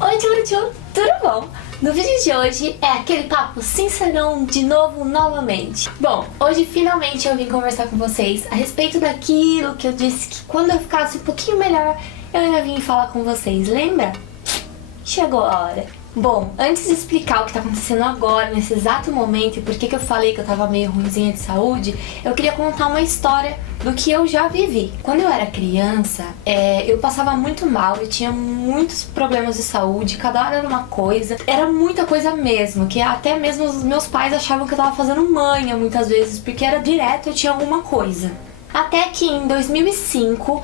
Oi, tchuru, tudo bom? No vídeo de hoje é aquele papo sincerão de novo, novamente. Bom, hoje finalmente eu vim conversar com vocês a respeito daquilo que eu disse que quando eu ficasse um pouquinho melhor, eu ia vir falar com vocês, lembra? Chegou a hora. Bom, antes de explicar o que tá acontecendo agora, nesse exato momento, e por que eu falei que eu tava meio ruimzinha de saúde, eu queria contar uma história do que eu já vivi. Quando eu era criança, eu passava muito mal, eu tinha muitos problemas de saúde, cada hora era uma coisa, era muita coisa mesmo, que até mesmo os meus pais achavam que eu tava fazendo manha muitas vezes, porque era direto, eu tinha alguma coisa. Até que em 2005,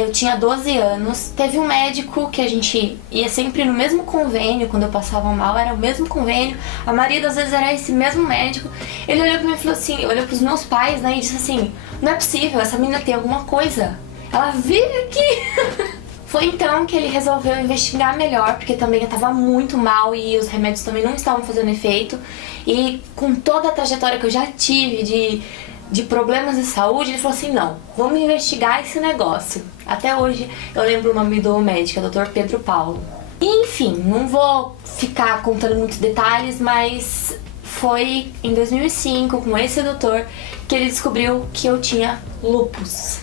eu tinha 12 anos, teve um médico que a gente ia sempre no mesmo convênio, quando eu passava mal era o mesmo convênio, a maioria das vezes era esse mesmo médico. Ele olhou pra mim e falou assim, olhou pros meus pais, né, e disse assim, não é possível, essa menina tem alguma coisa, ela vive aqui. Foi então que ele resolveu investigar melhor, porque também eu tava muito mal e os remédios também não estavam fazendo efeito. E com toda a trajetória que eu já tive de problemas de saúde, ele falou assim, não, vamos investigar esse negócio. Até hoje eu lembro o nome do médico, é Dr. Pedro Paulo. E, enfim, não vou ficar contando muitos detalhes, mas foi em 2005, com esse doutor, que ele descobriu que eu tinha lúpus.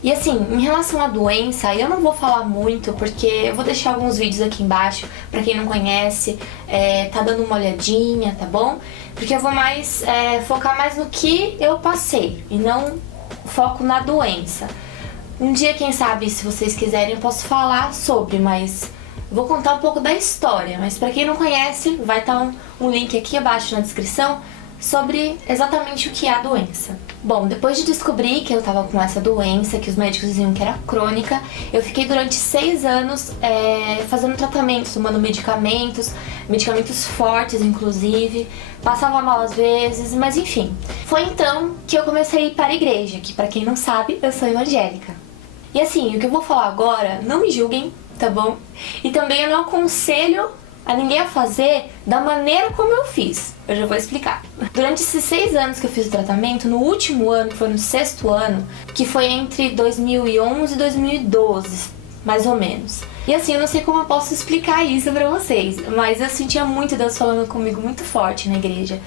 E assim, em relação à doença, eu não vou falar muito, porque eu vou deixar alguns vídeos aqui embaixo, pra quem não conhece, tá dando uma olhadinha, tá bom? Porque eu vou mais focar mais no que eu passei, e não foco na doença. Um dia, quem sabe, se vocês quiserem, eu posso falar sobre, mas vou contar um pouco da história. Mas pra quem não conhece, vai estar um link aqui abaixo na descrição, sobre exatamente o que é a doença. Bom, depois de descobrir que eu tava com essa doença, que os médicos diziam que era crônica, eu fiquei durante 6 anos fazendo tratamento, tomando medicamentos fortes inclusive, passava mal às vezes, mas enfim. Foi então que eu comecei a ir para a igreja, que pra quem não sabe, eu sou evangélica. E assim, o que eu vou falar agora, não me julguem, tá bom? E também eu não aconselho a ninguém a fazer da maneira como eu fiz. Eu já vou explicar. Durante esses 6 anos que eu fiz o tratamento, no último ano, que foi no 6º ano, que foi entre 2011 e 2012, mais ou menos. E assim, eu não sei como eu posso explicar isso pra vocês, mas eu sentia muito Deus falando comigo muito forte na igreja.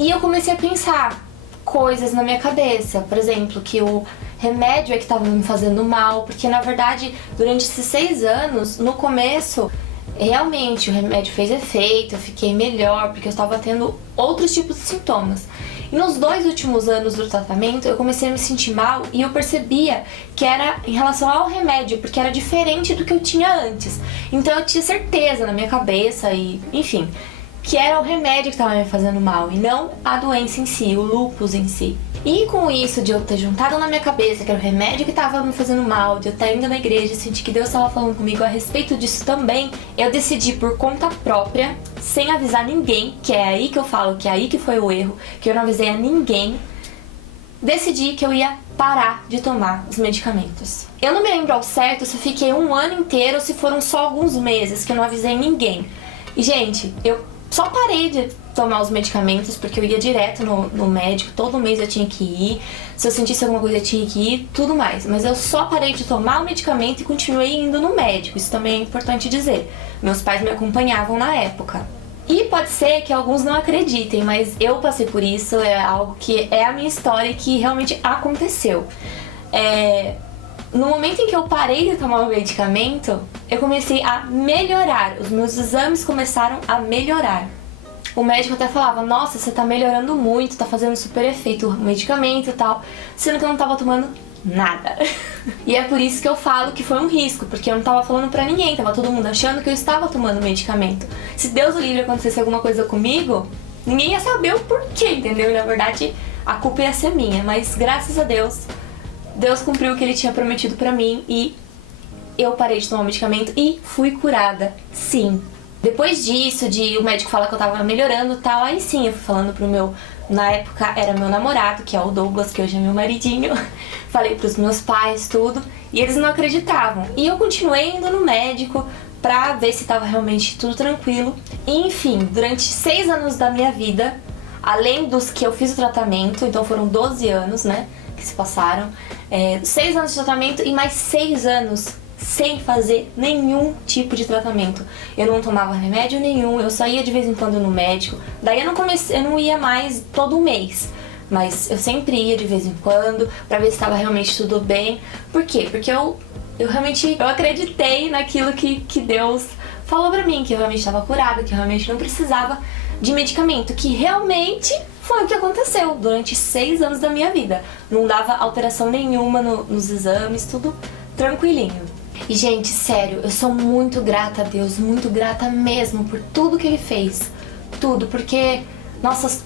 E eu comecei a pensar coisas na minha cabeça, por exemplo, que o remédio é que tava me fazendo mal, porque na verdade, durante esses 6 anos, no começo, realmente o remédio fez efeito, eu fiquei melhor, porque eu estava tendo outros tipos de sintomas. E nos 2 últimos anos do tratamento, eu comecei a me sentir mal e eu percebia que era em relação ao remédio, porque era diferente do que eu tinha antes. Então eu tinha certeza na minha cabeça e, enfim, que era o remédio que estava me fazendo mal e não a doença em si, o lúpus em si. E com isso de eu ter juntado na minha cabeça que era o remédio que estava me fazendo mal, de eu estar indo na igreja e sentir que Deus estava falando comigo a respeito disso também, eu decidi por conta própria, sem avisar ninguém, que é aí que eu falo que é aí que foi o erro, que eu não avisei a ninguém, decidi que eu ia parar de tomar os medicamentos. Eu não me lembro ao certo se eu fiquei 1 ano inteiro ou se foram só alguns meses que eu não avisei ninguém. E gente, eu só parei de tomar os medicamentos porque eu ia direto no médico, todo mês eu tinha que ir, se eu sentisse alguma coisa eu tinha que ir, tudo mais. Mas eu só parei de tomar o medicamento e continuei indo no médico, isso também é importante dizer. Meus pais me acompanhavam na época. E pode ser que alguns não acreditem, mas eu passei por isso, é algo que é a minha história e que realmente aconteceu. No momento em que eu parei de tomar o medicamento, eu comecei a melhorar, os meus exames começaram a melhorar. O médico até falava, nossa, você tá melhorando muito, tá fazendo super efeito o medicamento e tal, sendo que eu não tava tomando nada. E é por isso que eu falo que foi um risco, porque eu não tava falando pra ninguém, tava todo mundo achando que eu estava tomando medicamento. Se Deus o livre acontecesse alguma coisa comigo, ninguém ia saber o porquê, entendeu? E na verdade, a culpa ia ser minha, mas graças a Deus, Deus cumpriu o que Ele tinha prometido pra mim e eu parei de tomar o medicamento e fui curada, sim. Depois disso, de o médico falar que eu tava melhorando e tal, aí sim eu fui falando pro meu, na época era meu namorado, que é o Douglas, que hoje é meu maridinho, falei pros meus pais, tudo, e eles não acreditavam. E eu continuei indo no médico pra ver se tava realmente tudo tranquilo. E, enfim, durante 6 anos da minha vida, além dos que eu fiz o tratamento, então foram 12 anos, né, que se passaram, 6 anos de tratamento e mais 6 anos sem fazer nenhum tipo de tratamento. Eu não tomava remédio nenhum, eu só ia de vez em quando no médico. Daí eu não ia mais todo mês, mas eu sempre ia de vez em quando pra ver se estava realmente tudo bem. Por quê? Porque eu realmente acreditei naquilo que Deus falou pra mim, que eu realmente estava curada, que eu realmente não precisava de medicamento, que realmente foi o que aconteceu durante 6 anos da minha vida. Não dava alteração nenhuma nos exames, tudo tranquilinho. E, gente, sério, eu sou muito grata a Deus, muito grata mesmo por tudo que Ele fez. Tudo, porque, nossa,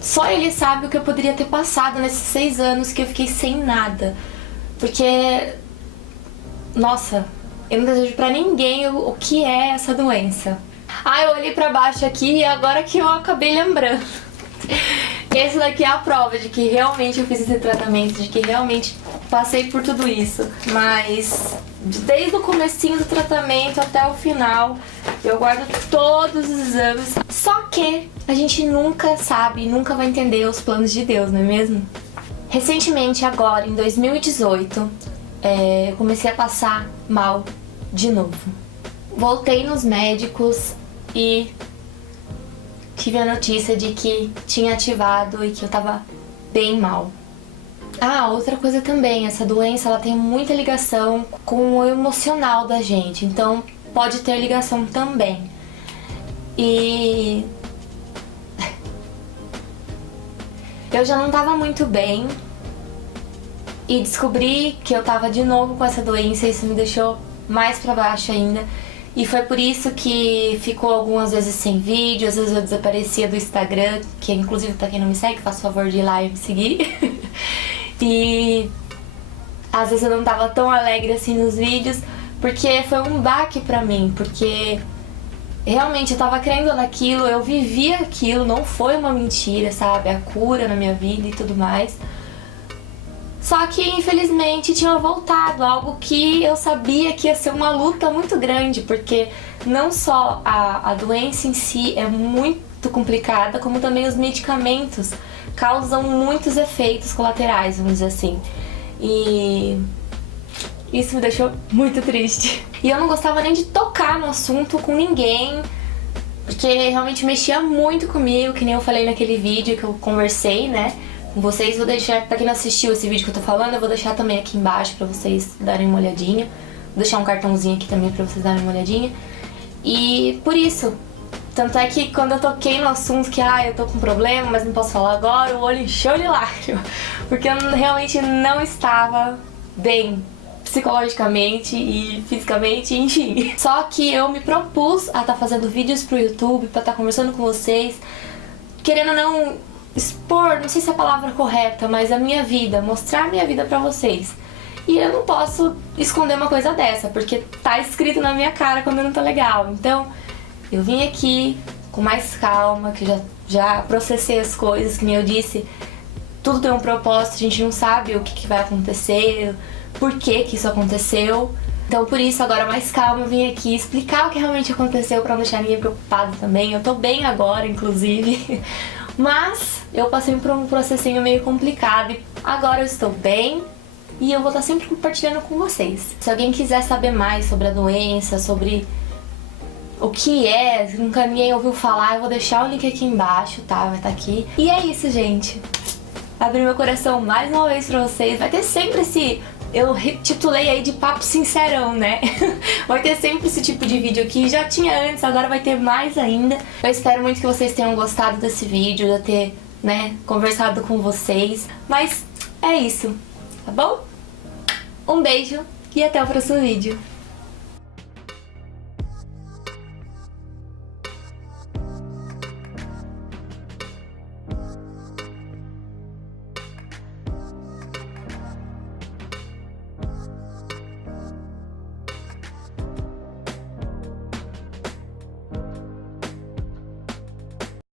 só Ele sabe o que eu poderia ter passado nesses 6 anos que eu fiquei sem nada. Porque, nossa, eu não desejo pra ninguém o que é essa doença. Eu olhei pra baixo aqui e agora que eu acabei lembrando. Esse daqui é a prova de que realmente eu fiz esse tratamento, de que realmente passei por tudo isso. Mas desde o comecinho do tratamento até o final, eu guardo todos os exames. Só que a gente nunca sabe, nunca vai entender os planos de Deus, não é mesmo? Recentemente, agora, em 2018, eu comecei a passar mal de novo. Voltei nos médicos e tive a notícia de que tinha ativado e que eu tava bem mal. Outra coisa também, essa doença ela tem muita ligação com o emocional da gente, então pode ter ligação também. E eu já não tava muito bem e descobri que eu tava de novo com essa doença e isso me deixou mais pra baixo ainda. E foi por isso que ficou algumas vezes sem vídeo, às vezes eu desaparecia do Instagram, que inclusive pra quem não me segue, faça o favor de ir lá e me seguir. E às vezes eu não tava tão alegre assim nos vídeos, porque foi um baque pra mim, porque realmente eu tava crendo naquilo, eu vivia aquilo, não foi uma mentira, sabe? A cura na minha vida e tudo mais. Só que, infelizmente, tinha voltado, algo que eu sabia que ia ser uma luta muito grande, porque não só a doença em si é muito complicada, como também os medicamentos causam muitos efeitos colaterais, vamos dizer assim. E isso me deixou muito triste. E eu não gostava nem de tocar no assunto com ninguém, porque realmente mexia muito comigo, que nem eu falei naquele vídeo que eu conversei, né? Com vocês, vou deixar, pra quem não assistiu esse vídeo que eu tô falando, eu vou deixar também aqui embaixo pra vocês darem uma olhadinha. Vou deixar um cartãozinho aqui também pra vocês darem uma olhadinha. E por isso, tanto é que quando eu toquei no assunto que eu tô com problema, mas não posso falar agora, o olho encheu de lágrima. Porque eu realmente não estava bem psicologicamente e fisicamente, enfim. Só que eu me propus a estar fazendo vídeos pro YouTube, pra estar conversando com vocês, querendo ou não expor, não sei se é a palavra correta, mas a minha vida, mostrar a minha vida pra vocês. E eu não posso esconder uma coisa dessa, porque tá escrito na minha cara quando não tá legal. Então, eu vim aqui com mais calma, que já processei as coisas, que nem eu disse, tudo tem um propósito, a gente não sabe o que vai acontecer, por que isso aconteceu. Então, por isso, agora mais calma, eu vim aqui explicar o que realmente aconteceu pra não deixar ninguém preocupado também. Eu tô bem agora, inclusive. Mas eu passei por um processinho meio complicado e agora eu estou bem e eu vou estar sempre compartilhando com vocês. Se alguém quiser saber mais sobre a doença, sobre o que é, nunca ninguém ouviu falar, eu vou deixar o link aqui embaixo, tá? Vai estar aqui. E é isso, gente. Abri meu coração mais uma vez pra vocês. Vai ter sempre esse... Eu titulei aí de papo sincerão, né? Vai ter sempre esse tipo de vídeo aqui. Já tinha antes, agora vai ter mais ainda. Eu espero muito que vocês tenham gostado desse vídeo, de eu ter, né, conversado com vocês. Mas é isso, tá bom? Um beijo e até o próximo vídeo.